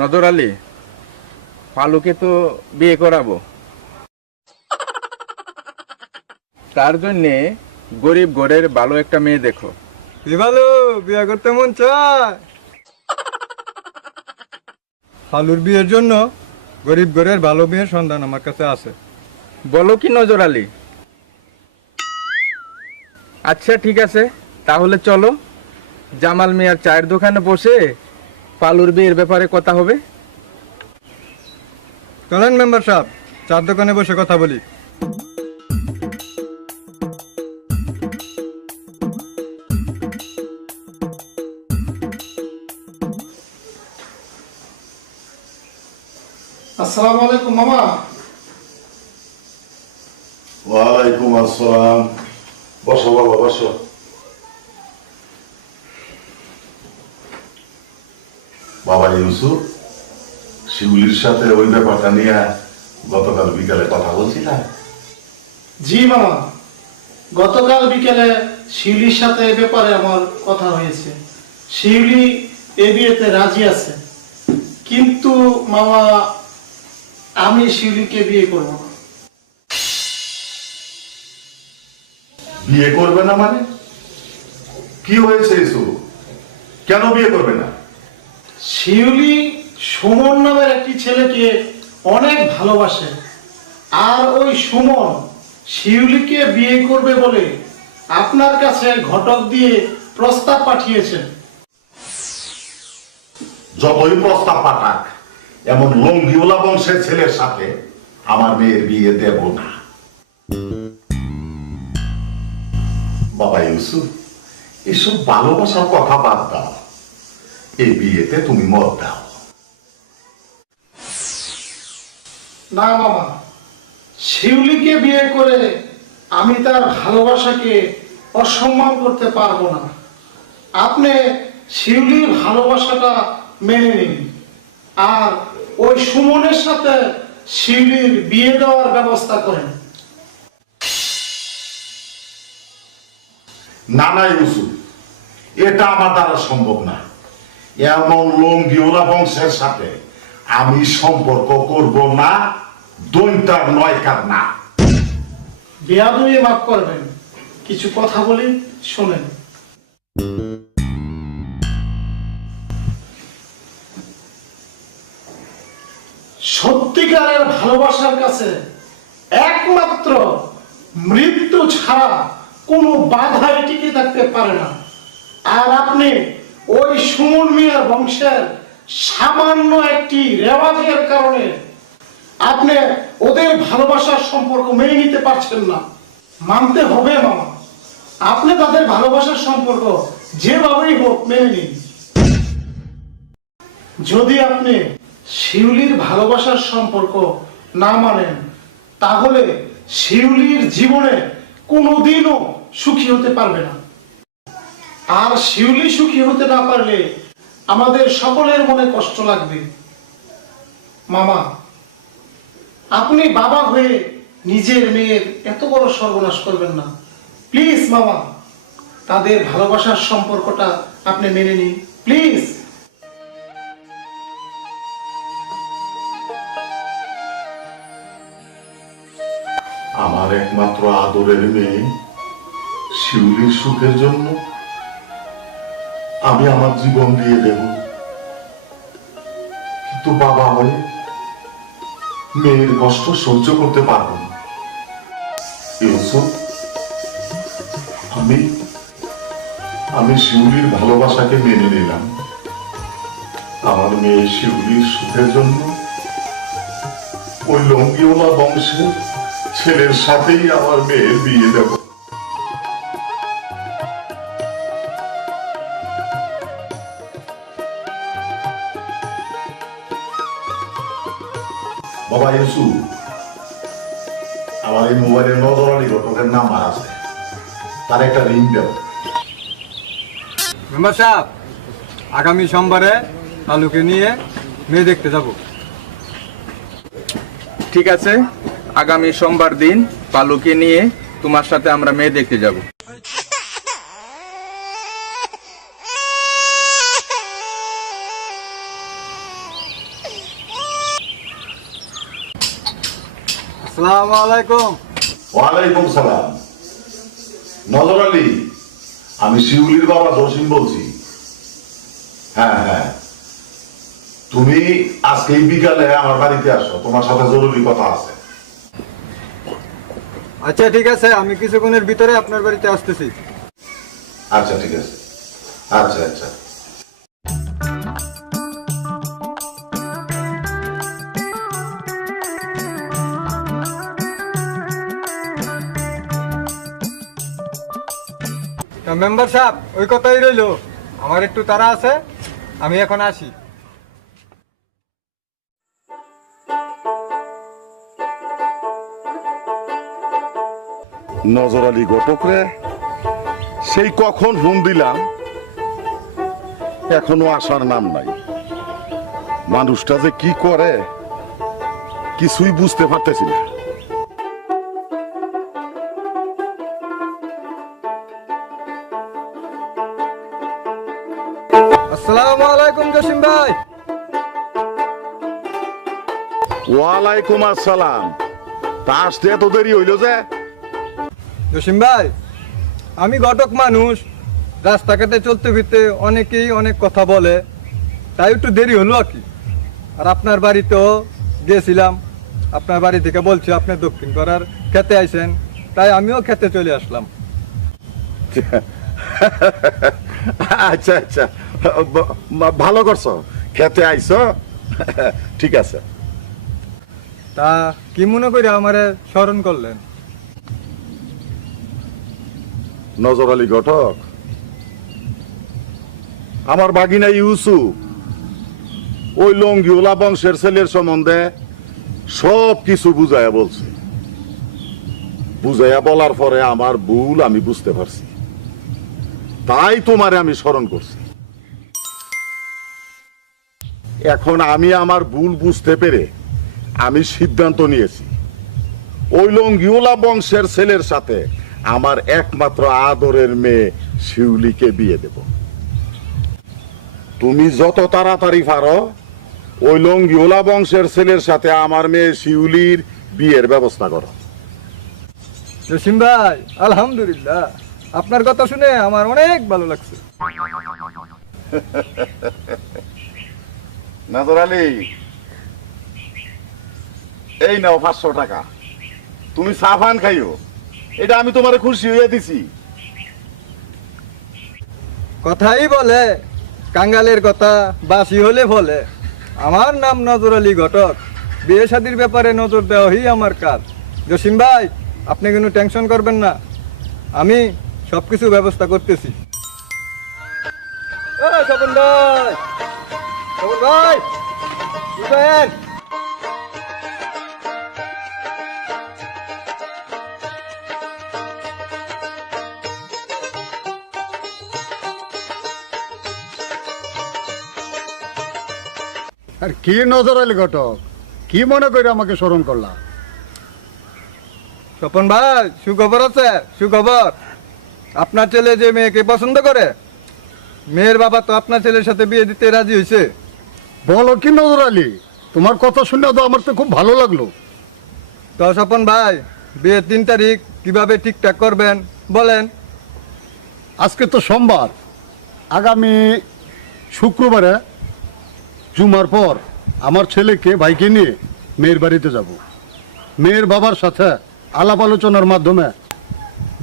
নজর আলী, পালুকে তো বিয়ে করাবো, তার জন্যে গরিব ঘরের ভালো একটা মেয়ে দেখো। ভালো বিয়ে করতে মন চায়। ফালুর বিয়ের জন্য গরিব ঘরের ভালো মেয়ের সন্ধান আমার কাছে আছে। বলো কি নজর আলী? আচ্ছা ঠিক আছে, তাহলে চলো জামাল মিয়ার চায়ের দোকানে বসে পালুর বিয়ের ব্যাপারে কথা হবে। চলেন মেম্বার সাহেব, চার দোকানে বসে কথা বলি। আসসালামু আলাইকুম মামা। ওয়ালাইকুম আসসালাম। বসো বাবা, বসো। বাবা ইউসুফ, শিউলির সাথে ওই ব্যাপারটা নিয়ে গতকাল বিকালে কথা বলছিলাম। জি মামা, গতকাল বিকেলে শিউলির সাথে এ ব্যাপারে আমার কথা হয়েছে। শিউলি এ বিয়েতে রাজি আছে, কিন্তু মামা আমি শিউলিকে বিয়ে করব না। বিয়ে করবে না মানে? কি হয়েছে ইউসুফ? কেন বিয়ে করবে না? শিউলি সুমন নামের একটি ছেলেকে অনেক ভালোবাসে, আর ওই সুমন শিউলিকে বিয়ে করবে বলে আপনার কাছে ঘটক দিয়ে প্রস্তাব পাঠিয়েছেন। যতই প্রস্তাব পাঠাক, এমন লঙ্গিওলা বংশের ছেলের সাথে আমার মেয়ের বিয়ে দেব না। বাবা ইউসুফ, এসব ভালোবাসার কথা বাদ দাও, এই বিয়েতে তুমি মত দাও। না মামা, শিউলিকে বিয়ে করে আমি তার ভালোবাসাকে অসম্মান করতে পারবো না। আপনি শিউলির ভালোবাসাটা মেনে নিন, আর ওই সুমনের সাথে শিউলির বিয়ে দেওয়ার ব্যবস্থা করেন। না না ইউসুফ, এটা আমার দ্বারা সম্ভব না। এমন লঙ্গিওলা বংশের সাথে আমি সম্পর্ক করব না, দৈন্তার নয়কার না। বেয়াদবি মাফ করবেন, কিছু কথা বলি শোনেন। সত্যিকারের ভালোবাসার কাছে একমাত্র মৃত্যু ছাড়া কোনো বাধাই টিকে থাকতে পারে না। আর আপনি ওই সুমন মিয়ার বংশের সামান্য একটি রেওয়াজের কারণে আপনি ওদের ভালোবাসার সম্পর্ক মেনে নিতে পারছেন না। মানতে হবে মামা, আপনি তাদের ভালোবাসার সম্পর্ক যেভাবেই হোক মেনে নিন। যদি আপনি শিউলির ভালোবাসার সম্পর্ক না মানেন, তাহলে শিউলির জীবনে কোনোদিনও সুখী হতে পারবে না। আর শিউলি সুখী হতে না পারলে আমাদের সকলের মনে কষ্ট লাগবে। মামা, আপনি বাবা হয়ে নিজের মেয়ের এত বড় সর্বনাশ করবেন না। প্লিজ মামা, তাদের ভালোবাসার সম্পর্কটা আপনি মেনে নিন প্লিজ। আমার একমাত্র আদরের মেয়ে শিউলির সুখের জন্য আমি আমার জীবন দিয়ে দেব, কিন্তু বাবা হয়ে মেয়ের কষ্ট সহ্য করতে পারবো না। ইউসুফ, আমি শিউলির ভালোবাসাকে মেনে নিলাম। আমার মেয়ে শিউলির সুখের জন্য ওই লঙ্গিওলা বংশের ছেলের সাথেই আমার মেয়ের বিয়ে দেব। বাবা ইউসুফ, আমার এই মোবাইলের নজরালি ঘটকের নাম্বার আছে, তার একটা রিং দেব। মেম্বার সাহেব, আগামী সোমবারে আলুকে নিয়ে মেয়ে দেখতে যাব। ঠিক আছে, আগামী সোমবার দিন পালুকে নিয়ে তোমার সাথে আমরা মেয়ে দেখতে যাব। আসসালামু আলাইকুম। ওয়ালাইকুম সালাম। নজর আলী, আমি শিউলির বাবা জসিম বলছি। হ্যাঁ হ্যাঁ, তুমি আজকে এই বিকালে আমার বাড়িতে আসো, তোমার সাথে জরুরি কথা আছে। আচ্ছা ঠিক আছে, আমি কিছুক্ষণের ভিতরে আপনার বাড়িতে আসতেছি। আচ্ছা ঠিক আছে, আচ্ছা আচ্ছা। মেম্বার সাহেব, ওই কথাই রইলো, আমার একটু তাড়া আছে, আমি এখন আসি। নজর আলী ঘটক রে, সেই কখন ফোন দিলাম, এখনো আসার নাম নাই। মানুষটা যে কি করে কিছুই বুঝতে পারতেছি না। আসসালামু আলাইকুম জসিম ভাই। ওয়ালাইকুম আসসালাম। তা আসতে এত দেরি হইল যে? জসিম ভাই, আমি ঘটক মানুষ, রাস্তাঘাটে চলতে ফিরতে অনেকেই অনেক কথা বলে, তাই একটু দেরি হলো আর কি। আর আপনার বাড়িতেও গেছিলাম, আপনার বাড়ি থেকে বলছি আপনি দক্ষিণ পাড়ার খেতে আইছেন, তাই আমিও খেতে চলে আসলাম। আচ্ছা আচ্ছা, ভালো করছো, খেতে আইছো, ঠিক আছে। তা কি মনে করে আমারে স্মরণ করলেন? নজর আলী ঘটক, আমার বাগিনা ইউসুফ ওই লঙ্গিওলা বংশের ছেলের সম্বন্ধে সব কিছু বুঝাইয়া বলছে। বুঝাইয়া বলার পরে আমার ভুল আমি বুঝতে পারছি, তাই তোমারে আমি স্মরণ করছি। এখন আমি আমার ভুল বুঝতে পেরে আমি সিদ্ধান্ত নিয়েছি, ওই লঙ্গিওলা বংশের ছেলের সাথে আমার একমাত্র আদরের মেয়ে শিউলিকে বিয়ে দেব। তুমি যত তাড়াতাড়ি পারো ওই লঙ্গিওলা বংশের ছেলের সাথে আমার মেয়ে শিউলির বিয়ের ব্যবস্থা করো। জসিম ভাই, আলহামদুলিল্লাহ, আপনার কথা শুনে আমার অনেক ভালো লাগছে। নজর আলী, এই নাও 500 টাকা, তুমি চা পান খাইও, এটা আমি তোমারে খুশি হইয়া দিছি। কথাই বলে, কাঙ্গালের কথা বাসি হলে বলে। আমার নাম নজর আলী ঘটক, বিয়ে শাদীর ব্যাপারে নজর দেওয়াই আমার কাজ। জসিম ভাই, আপনি কোনো টেনশন করবেন না, আমি সবকিছু ব্যবস্থা করতেছি। স্বপন ভাই, স্বপন ভাই, উঠেন। আর কি নজর আলী ঘটক, কি মনে করে আমাকে স্মরণ করলা? স্বপন ভাই, সুখবর আছে, সুখবর। আপনার ছেলে যে মেয়েকে পছন্দ করে, মেয়ের বাবা তো আপনার ছেলের সাথে বিয়ে দিতে রাজি হয়েছে। বলো কি নজর আলী, তোমার কথা শুনে তো আমার তো খুব ভালো লাগলো। তো স্বপন ভাই, বিয়ের 3 তারিখ কিভাবে ঠিকঠাক করবেন বলেন? আজকে তো সোমবার, আগামী শুক্রবারে জুমার পর আমার ছেলেকে ভাইকে নিয়ে মেয়ের বাড়িতে যাব। মেয়ের বাবার সাথে আলাপ আলোচনার মাধ্যমে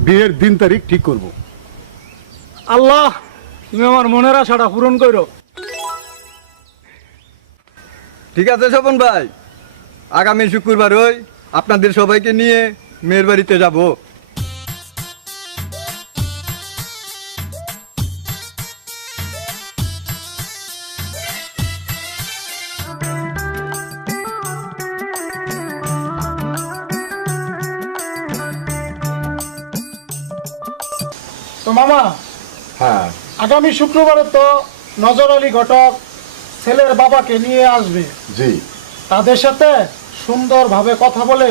বিয়ের 3 তারিখ ঠিক করব। আল্লাহ, তুমি আমার মনের আশাটা পূরণ করো। ঠিক আছে স্বপন ভাই, আগামী শুক্রবার ওই আপনাদের সবাইকে নিয়ে মেয়ের বাড়িতে যাব। তো মামা, হ্যাঁ, আগামী শুক্রবারে তো নজর আলী ঘটক ছেলের বাবাকে নিয়ে আসবে। জি, তাদের সাথে সুন্দরভাবে কথা বলে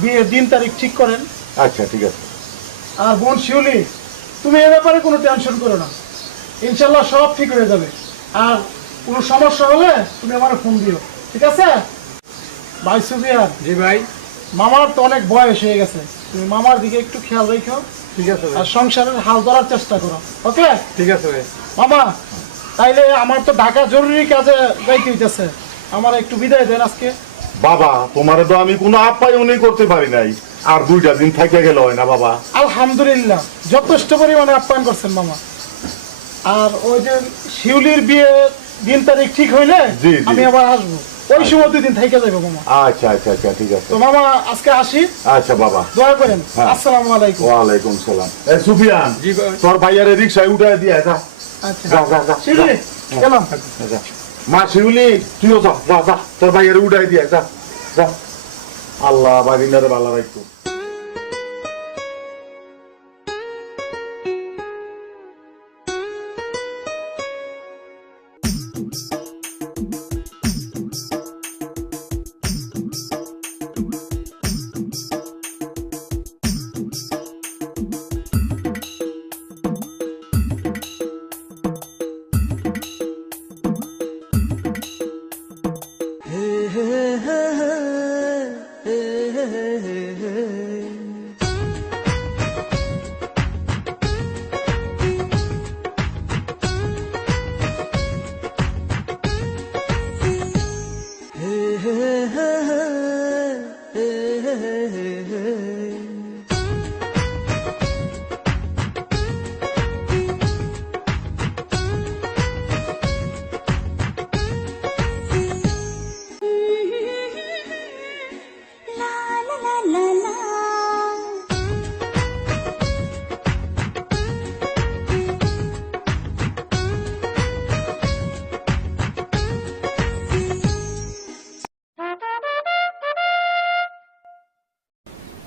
বিয়ের 3 তারিখ ঠিক করেন। আচ্ছা ঠিক আছে। আর বোন শিউলি, তুমি এ ব্যাপারে কোনো টেনশন করো না, ইনশাল্লাহ সব ঠিক হয়ে যাবে। আর কোনো সমস্যা হলে তুমি আমার ফোন দিও, ঠিক আছে? ভাই সুফিয়ান, জি ভাই। মামার তো অনেক বয়স হয়ে গেছে, তুমি মামার দিকে একটু খেয়াল রেখো। ঠিক আছে ভাই। আর সংসারের হাল ধরার চেষ্টা করো, ওকে? ঠিক আছে ভাই। মামা, তাইলে আমার তো ঢাকা জরুরি কাজে যাইতে হইতেছে, আমার একটু বিদায় দেন আজকে। বাবা তোমারে তো আমি কোনো আপ্যায়নই করতে পারি নাই, আর 2টা দিন থেকে গেল হয় না বাবা? আলহামদুলিল্লাহ, যথেষ্ট পরিমাণে আপ্যায়ন করছেন মামা। আর ওই যে শিউলির বিয়ে দিন তারিখ ঠিক হইলে জি, জি। আমি আবার আসবো, ওই সময় 2 দিন থেকে যাবো মামা। আচ্ছা আচ্ছা আচ্ছা ঠিক আছে। তো মামা আজকে আসি, আচ্ছা বাবা। দোয়া করেন। হ্যাঁ। আসসালামু আলাইকুম। ওয়ালাইকুম সালাম। এ সুফিয়ান, জি ভাই। তোর ভাইয়ারে রিক্সায় উঠায় দিয়ে যা। আচ্ছা যা যা যা শিউলি গেলাম। যা। মা শিউলি তুইও যা যা যা, তোর ভাইয়ারে উঠায় দিয়ে যা যা। আল্লাহ বাড়িনারে ভালো রাখতো।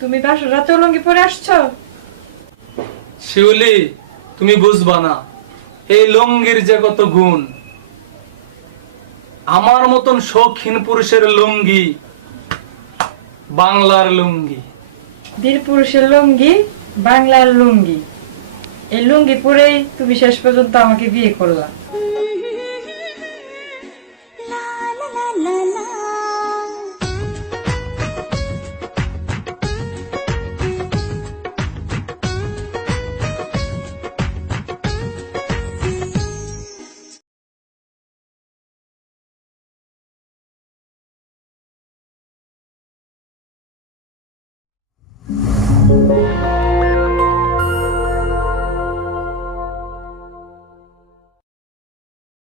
তুমি বাসর রাতে লুঙ্গি পরে আসছো? শিউলি, তুমি বুঝবা না এই লুঙ্গির যে কত গুণ। আমার মতন শৌখিন পুরুষের লুঙ্গি বাংলার লুঙ্গি। বীর পুরুষের লুঙ্গি বাংলার লুঙ্গি, এই লুঙ্গি পরেই তুমি শেষ পর্যন্ত আমাকে বিয়ে করলা।